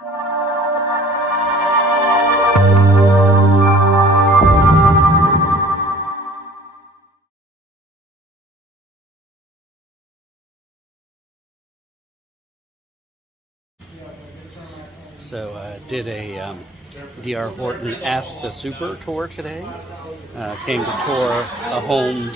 So did a D.R. Horton Ask the Super tour today. Came to tour a home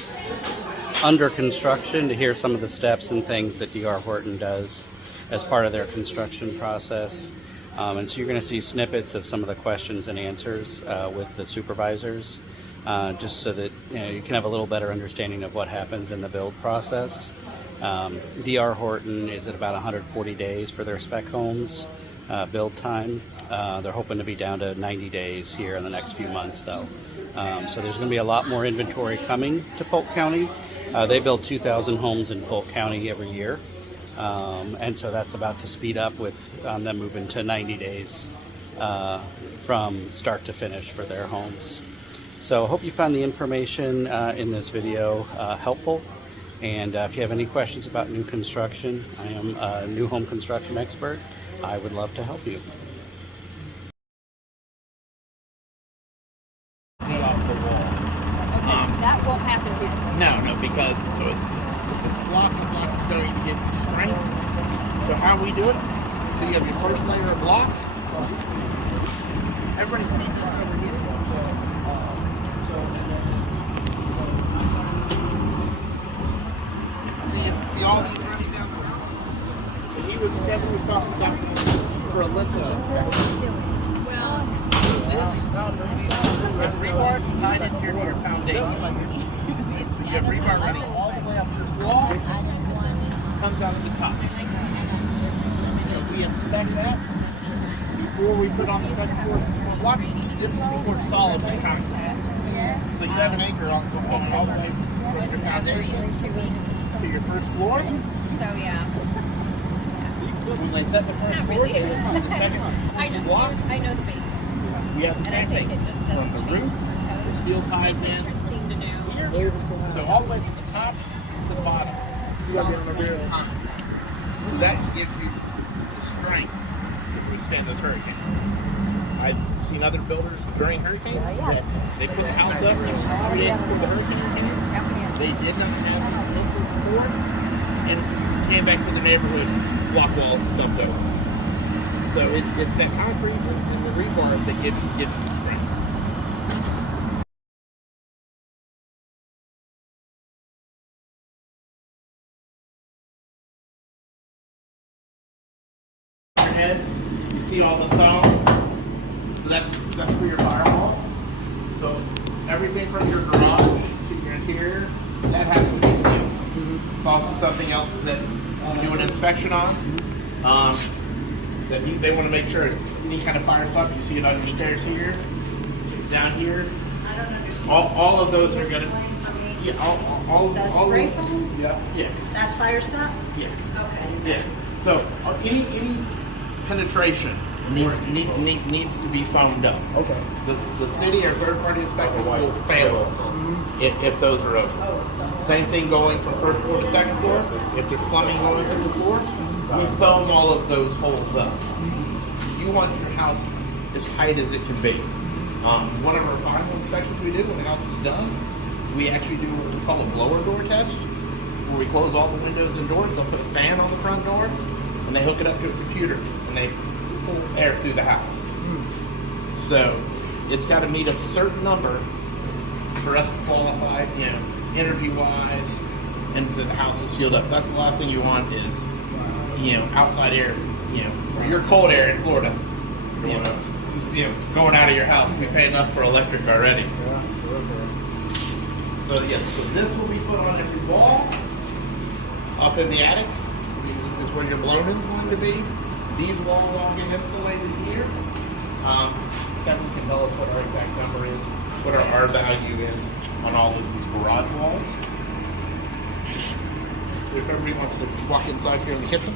under construction to hear some of the steps and things that D.R. Horton does as part of their construction process. And so you're going to see snippets of some of the questions and answers with the supervisors, just so that you can have a little better understanding of what happens in the build process. D.R. Horton is at about 140 days for their spec homes build time. They're hoping to be down to 90 days here in the next few months, though. So there's going to be a lot more inventory coming to Polk County. They build 2,000 homes in Polk County every year. And so that's about to speed up with them moving to 90 days from start to finish for their homes. So I hope you found the information in this video helpful. And if you have any questions about new construction, I am a new home construction expert. I would love to help you. That won't happen here. No, because so it's block and block is going to get strength. So how we do it? So you have your first layer of block. Everybody see this over here? See all these running down the house? And Kevin was talking about for a electrical inspection. Well, This rebar tied into your foundation. You have rebar running all the way up this wall, comes out of the top. So we inspect that before we put on the second floor block. This is before solid concrete. So you have an anchor on going all the way from your foundation to your first floor. so yeah. When they set the first floor, they look on the second block. I know the basics. We have the same thing. From the roof, the steel ties in Interesting to know. here. So all the way from the top to the bottom. Solid concrete. So that gives you the strength to withstand those hurricanes. I've seen other builders during hurricanes. They put the house up and 3 days before the hurricane came. They did not have this local floor and came back to the neighborhood, block walls dumped over. So it's that concrete and the rebar that gives you strength. Your head, you see all the foam. So that's for your firewall. So everything from your garage to your interior, that has to be sealed. It's also something else that you do an inspection on. That they want to make sure any kind of fire stuff, you see it on your stairs here, down here. I don't understand. All of those are going to, yeah, all The all spray of, foam? yeah, That's fire stop? yeah, Okay. yeah. So any penetration needs to be foamed up. Okay. The city or third-party inspectors will fail us if those are open. Same thing going from first floor to second floor. If there's plumbing going through the floor, we foam all of those holes up. You want your house as tight as it can be. One of our final inspections we did when the house was done, we actually do what we call a blower door test, where we close all the windows and doors. They'll put a fan on the front door, and they hook it up to a computer, and they pull air through the house. So it's got to meet a certain number for us to qualify, interview-wise, and that the house is sealed up. That's the last thing you want is, outside air, or your cold air in Florida, going out of your house. We pay enough for electric already. So this will be put on every wall up in the attic. Is where your blown-in's going to be. These walls all get insulated here. Kevin can tell us what our exact number is, what our R value is on all of these garage walls. If everybody wants to walk inside here in the kitchen.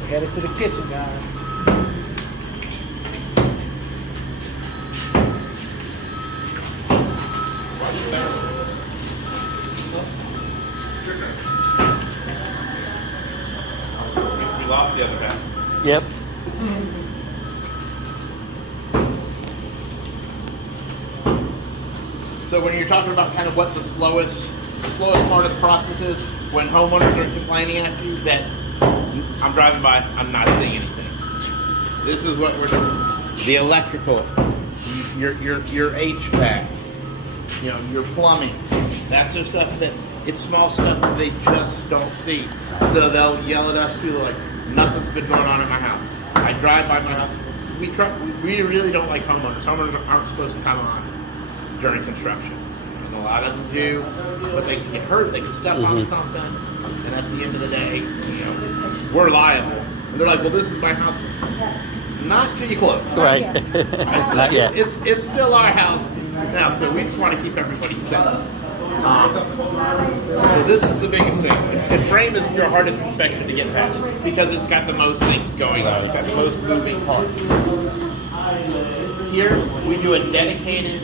We're headed to the kitchen, guys. We lost the other half. Yep. So when you're talking about kind of what the slowest part of the process is, when homeowners are complaining at you that I'm driving by, I'm not seeing anything. This is what we're doing. The electrical, your HVAC, you know, your plumbing. That's the stuff that, it's small stuff that they just don't see. So they'll yell at us too, like, nothing's been going on in my house. I drive by my house. We really don't like homeowners. Homeowners aren't supposed to come on during construction. And a lot of them do, but they can get hurt, they can step on something, and at the end of the day, you know, we're liable. And they're like, well, this is my house. Not till you close. Right. Not yet. It's still our house now, so we just want to keep everybody safe. So this is the biggest thing. And frame is your hardest inspection to get past because it's got the most things going on. It's got the most moving parts. Here we do a dedicated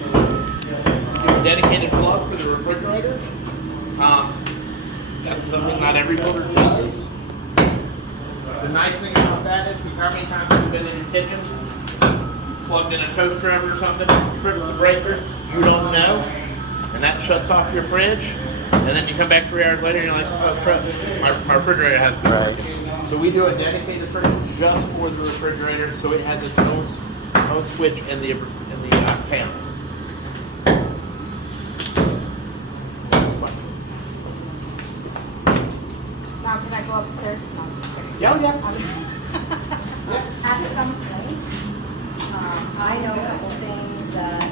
plug for the refrigerator. That's something not every builder does. The nice thing about that is because how many times have you been in your kitchen, plugged in a toaster oven or something, trips the breaker, you don't know, and that shuts off your fridge, and then you come back 3 hours later and you're like, oh crap, my refrigerator has been broken. So we do a dedicated circuit just for the refrigerator, so it has its own switch in the panel. Now can I go upstairs? Yeah. At some point, I know a couple things that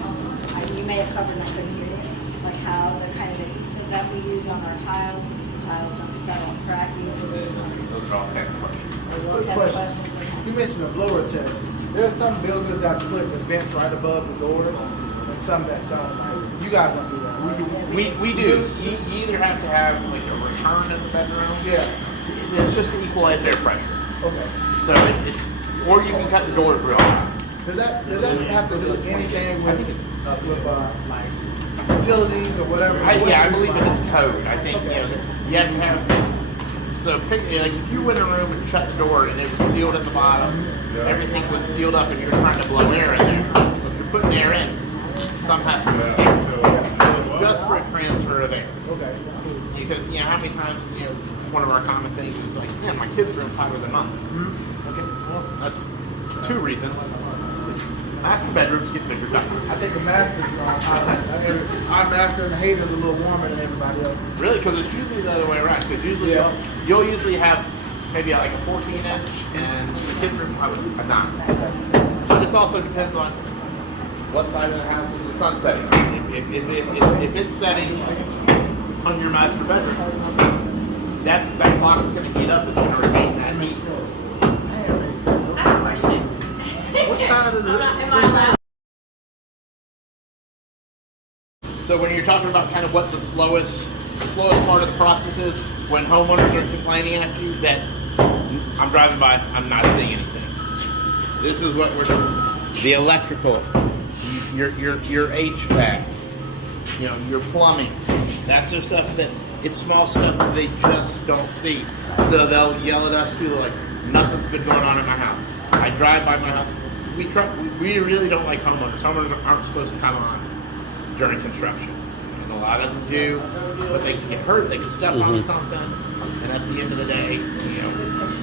you may have covered and I couldn't hear it, like how the kind of adhesive that we use on our tiles, so the tiles don't settle and crack easily. Those are all technical questions. What kind of questions we have? You mentioned a blower test. There are some builders that put the vents right above the doors, and some that don't. Like, you guys don't do that. We do. You either have to have like a return in the bedroom. Yeah. It's just to equalize air pressure. Okay. So it's or you can cut the doors real high. Does that have to do with anything with like utilities or whatever? Yeah, I believe it is code. I think you have to have. So like if you went in a room and shut the door and it was sealed at the bottom, everything was sealed up, and you're trying to blow air in there. If you're putting air in, some has to escape. So just for a transfer of air. Okay. Because how many times one of our common things is like, man, my kid's room's hotter than mine. Okay, well that's 2 reasons. Master bedrooms get bigger. I think the master's our master and the hater's a little warmer than everybody else. Really? Because it's usually the other way around. Because usually you'll usually have maybe like a 14-inch, and the kid's room will have a 9. But it also depends on what side of the house is the sun setting. If it's setting on your master bedroom, that clock's going to heat up. It's going to retain that heat. I have a question. What side of the? Am I allowed? So when you're talking about kind of what the slowest part of the process is, when homeowners are complaining at you that I'm driving by, I'm not seeing anything. This is what we're doing. The electrical, your HVAC, your plumbing. That's the stuff that, it's small stuff that they just don't see. So they'll yell at us too, like, nothing's been going on in my house. I drive by my house. We really don't like homeowners. Homeowners aren't supposed to come on during construction. And a lot of them do, but they can get hurt, they can step on something, and at the end of the day,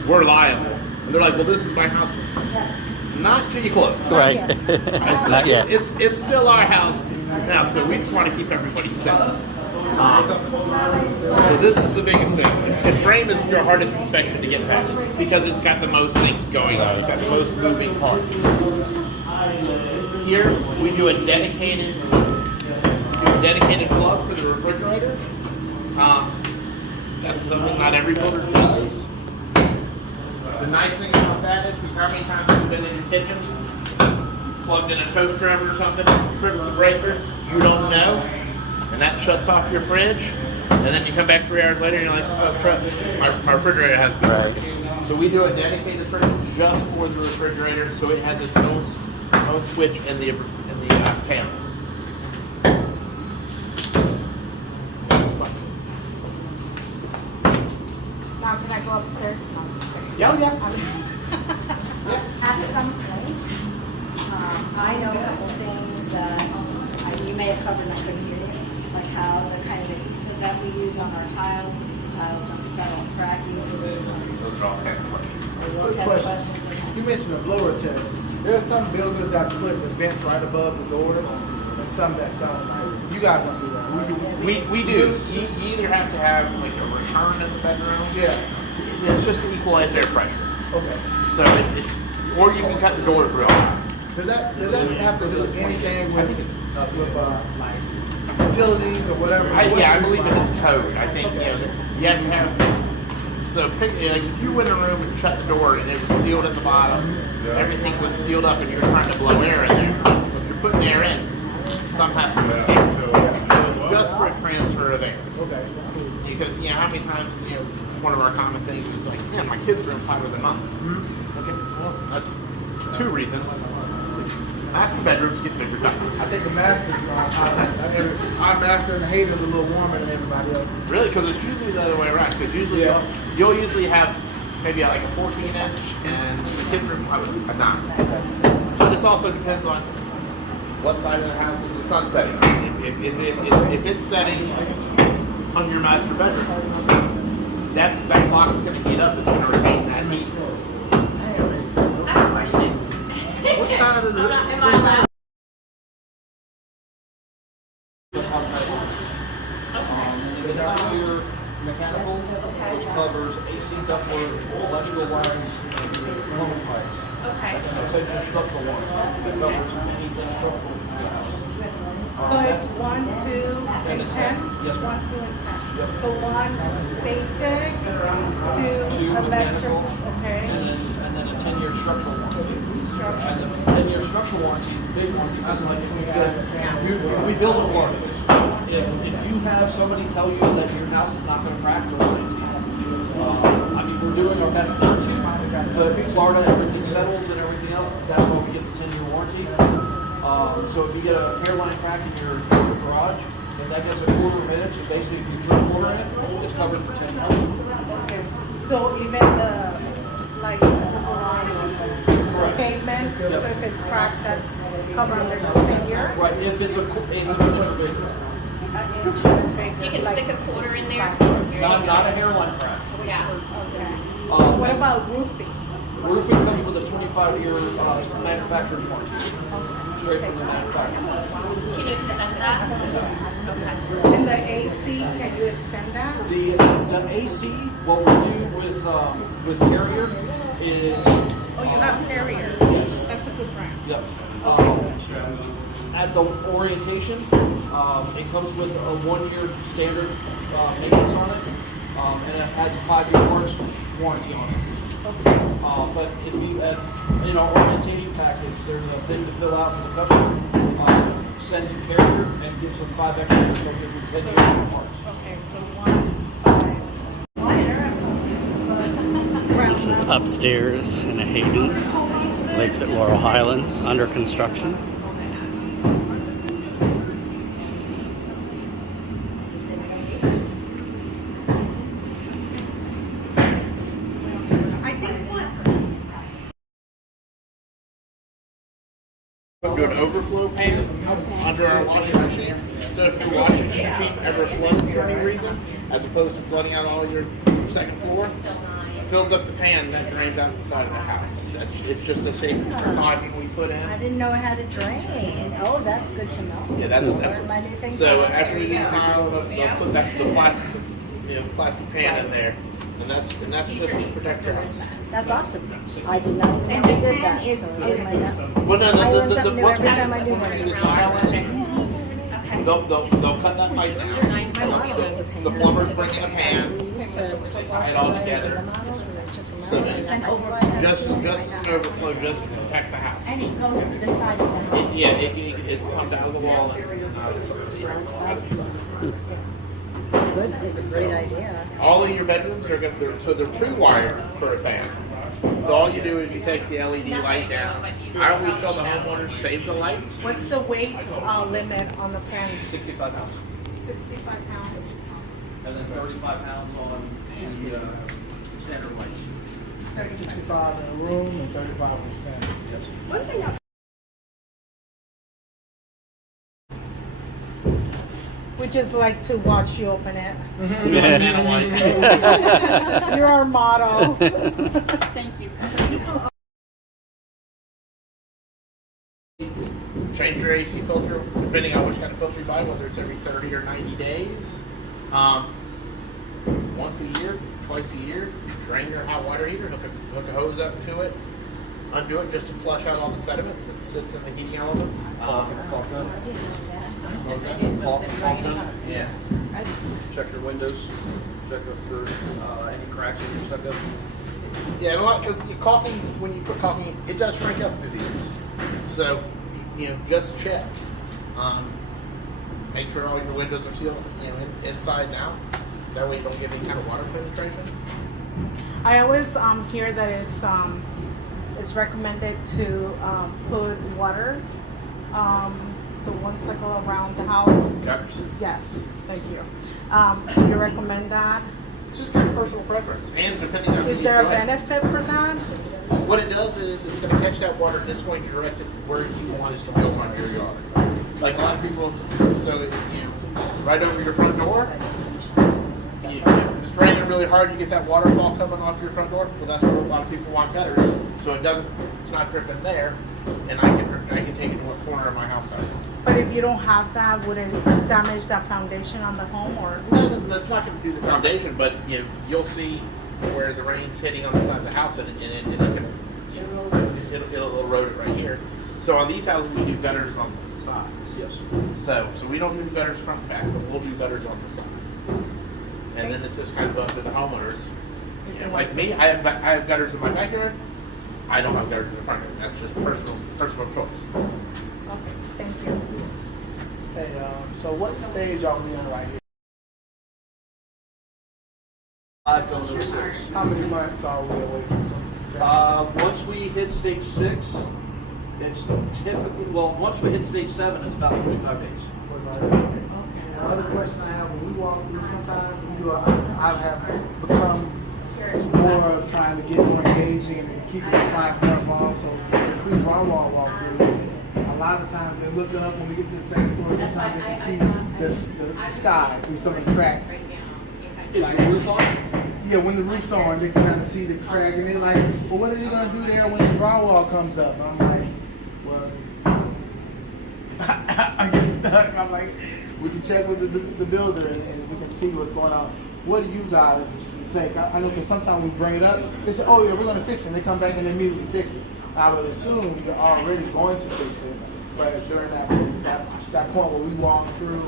we're liable. And they're like, well, this is my house. Not till you close. Right. Not yet. It's still our house now, so we just want to keep everybody safe. So this is the biggest thing. And frame is your hardest inspection to get past because it's got the most things going on. It's got the most moving parts. Here we do a dedicated plug for the refrigerator. That's something not every builder does. The nice thing about that is because how many times have you been in your kitchen, plugged in a toaster oven or something, trips the breaker, you don't know, and that shuts off your fridge, and then you come back 3 hours later and you're like, oh crap, my refrigerator has been broken. So we do a dedicated circuit just for the refrigerator, so it has its own switch in the panel. Now can I go upstairs? Yeah. complaints. I know a couple things that you may have covered and I couldn't hear you, like how the kind of adhesive that we use on our tiles, so the tiles don't settle and crack easily. Those are all kind of questions. Quick question. You mentioned a blower test. There are some builders that put the vents right above the doors, and some that don't. Like, you guys don't do that. We do. You either have to have like a return in the bedroom. Yeah. It's just to equalize air pressure. Okay. So or you can cut the doors real high. Does that have to do with anything with utilities or whatever? I believe it is code. I think you have to have. So like if you went in a room and shut the door and it was sealed at the bottom, everything was sealed up and you're trying to blow air in there. If you're putting air in, sometimes it's escape. Just for a transfer of air. Okay. Because how many times one of our common things is like, man, my kids are inside with their mom. Okay, well that's two reasons. Master bedrooms get bigger. I think the masters, our master and the haters are a little warmer than everybody else. Really? Because it's usually the other way around. Because usually you'll usually have maybe like a 14-inch, and the kids' room will have a 9. But it also depends on what side of the house is the sun setting. If it's setting on your master bedroom, that clock's going to heat up. It's going to retain that heat. I have a question. What side of the? Am I allowed? The exterior mechanical, which covers AC ductwork, electrical wires, plumbing pipes. Okay. I'll take the structural one. It covers anything structural in the house. So it's 1, 2, and 10? Yes, ma'am. 1, 2, and 10. So 1 basic, 2 Two electrical, mechanical, okay. and then a 10-year structural warranty. And the 10-year structural warranty is a big one because like we build it for you. If you have somebody tell you that your house is not going to crack, the warranty. I mean, we're doing our best not to. But in Florida, everything settles and everything else. That's why we get the 10-year warranty. So if you get a hairline crack in your garage, if that gets a quarter of an inch, so basically if you threw a quarter in it, it's covered for 10 years. Okay. So even the pavement, so if it's cracked, that's covered under 10 years? Right, if it's an inch or bigger. You can stick a quarter in there. Not a hairline crack. Yeah. Okay. What about roofing? Roofing comes with a 25-year manufacturing warranty, straight from the manufacturer. Can you extend that? And the AC, can you extend that? The AC, what we do with Carrier is Oh, you have Carrier. That's a good brand. yep. At the orientation, it comes with a 1-year standard maintenance on it, and it has a 5-year warranty on it. But if you in our orientation package, there's a thing to fill out for the customer. Send to Carrier and give them 5 extra years, so give you 10 years of parts. Okay, so 1, 5. This is upstairs in a Hayden, Lakes at Laurel Highlands, under construction. I think what? Do an overflow pan under our washing machine. So if your washing machine ever floods for any reason, as opposed to flooding out all your second floor, it fills up the pan and then drains out the side of the house. It's just a safety precaution we put I in. didn't know how to drain. Oh, that's good to know. Yeah, Learn my new thing. so after they do tile, they'll put the plastic pan in there, and that's just to protect your house. That's awesome. I did not know they did that. So I might not- Well, no, I learn the something new what's every time I do one. the tile in, they'll cut that pipe down. The plumber's bringing a pan, tie it all together. So just as an overflow, just to protect the house. And it goes to the side of the house. It comes out of the wall and Good, it's a great idea. all of your bedrooms are they're pre-wired for a fan. So all you do is you take the LED light down. I always tell the homeowners, save the lights. What's the weight limit on the fan? 65 pounds. 65 pounds. And then 35 pounds on the standard lights. 65 in a room and 35%. One thing I We just like to watch you open it. Vanna White. You're our model. thank you. Change your AC filter depending on which kind of filter you buy, whether it's every 30 or 90 days. Once a year, twice a year, drain your hot water heater, hook a hose up to it, undo it just to flush out all the sediment that sits in the heating elements. Yeah. Check your windows. Check up for any cracks in your stucco. Yeah, and a lot because caulking, when you put caulking, it does shrink up through the years. So, just check. Make sure all your windows are sealed, inside and out. That way you don't get any kind of water penetration. I always hear that it's recommended to put water, the ones that go around the house. Gutters. Yes, thank you. Do you recommend that? It's just kind of personal preference, and depending on Is there a benefit for that? what it does is it's going to catch that water and it's going to direct it where you want it to go on your yard. Like a lot of people, so right over your front door. If it's raining really hard, you get that waterfall coming off your front door. Well, that's where a lot of people want gutters, so it's not dripping there, and I can take it to a corner of my house side. But if you don't have that, would it damage the foundation on the home, or? No, that's not going to do the foundation, but you'll see where the rain's hitting on the side of the house, and it'll erode it right here. So on these houses, we do gutters on the sides. Yes. So we don't do gutters front and back, but we'll do gutters on the side. And then it's just kind of up to the homeowners. Like me, I have gutters in my backyard. I don't have gutters in the front yard. That's just personal choice. Okay, thank you. Hey, so what stage are we in right here? 5 going to 6. How many months are we away from? Once we hit stage 6, it's typically, once we hit stage 7, it's about 45 days. Another question I have, when we walk through, sometimes I have become more trying to get more engaging and keeping the client more involved. So if we drywall walk through, a lot of times they look up when we get to the second floor, sometimes they can see the sky through some of the cracks. Is the roof on? Yeah, when the roof's on, they can kind of see the crack, and they're like, well, what are you going to do there when the drywall comes up? And I'm like, well, I get stuck. I'm like, we can check with the builder, and we can see what's going on. What do you guys say? I know because sometimes we bring it up, they say, oh, yeah, we're going to fix it. And they come back and immediately fix it. I would assume you're already going to fix it, but during that point where we walk through,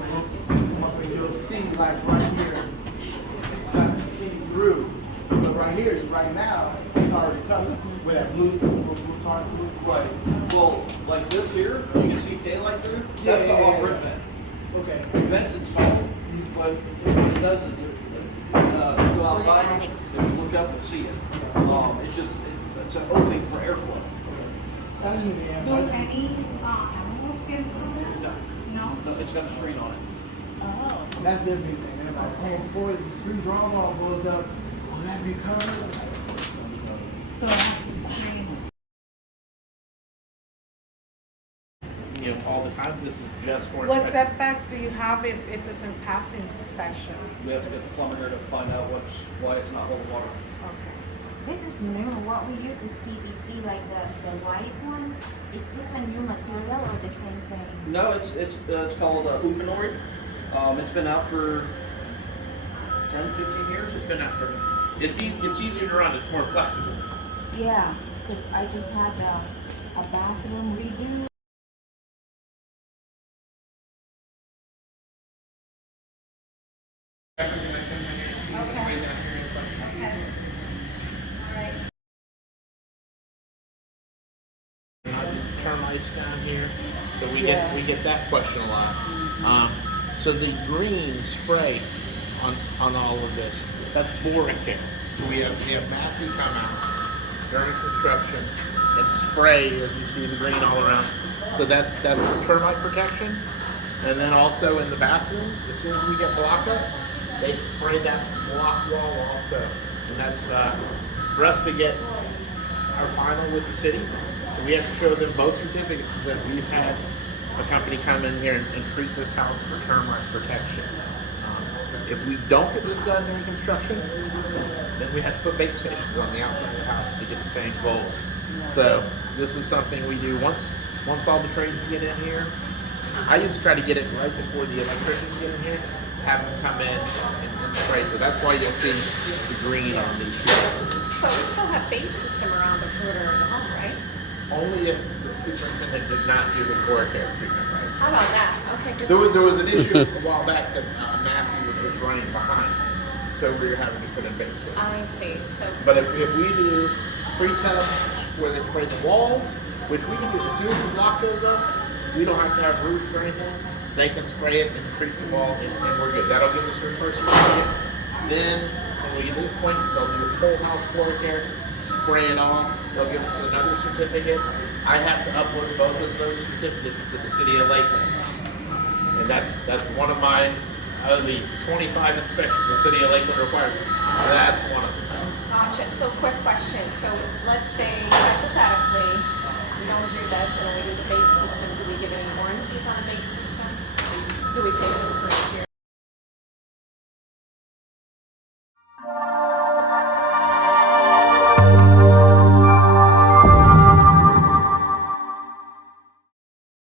you'll see, like, right here, kind of see through. But right here, right now, it's already covered with that blue tarp. Right. Well, like this here, you can see daylight through. That's the off-rip vent. Okay. The vent's installed, but what it does is you go outside, if you look up and see it. It's an opening for airflow. Do any animals get through this? No. No, it's got a screen on it. Oh. That's their big thing. And like, oh, before the street drywall goes up, will that be covered? So that's the screen. All the time. This is just for What inspection. setbacks do you have if it doesn't pass inspection? We have to get the plumber here to find out why it's not holding water. Okay. This is new. What we use is PVC, like the white one. Is this a new material or the same thing? No, it's called Upanoid. It's been out for 10, 15 years. It's been out for. It's easier to run. It's more flexible. Yeah, because I just had a bathroom redo. Termites down here, so we get that question a lot. So the green spray on all of this, that's boring care. So we have Massey come out during construction and spray, as you see the green all around. So that's for termite protection. And then also in the bathrooms, as soon as we get block up, they spray that block wall also. And that's for us to get our final with the city. we have to show them both certificates that we've had a company come in here and treat this house for termite protection. If we don't get this done during construction, then we have to put bait stations on the outside of the house to get the same goal. So this is something we do once all the trades get in here. I usually try to get it right before the electricians get in here, have them come in and spray. So that's why you'll see the green on these two. But we still have base system around the perimeter of the home, right? Only if the superintendent did not do the core care treatment right. How about that? Okay, good. There was an issue a while back that Massey was just running behind, so we were having to put in base with. I see. So, But if we do pre-cut where they spray the walls, which we can do as soon as the block goes up, we don't have to have roofs or anything. They can spray it and treat the wall, and we're good. That'll give us your first certificate. Then, when we get to this point, they'll do a whole house floor care, spray it all. They'll give us another certificate. I have to upload both of those certificates to the city of Lakeland, and that's one of my the 25 inspections the city of Lakeland requires. That's one of them. gotcha. So, quick question. So, let's say hypothetically, we don't do this and we do the base system. Do we give any warranties on the base system? Do we pay for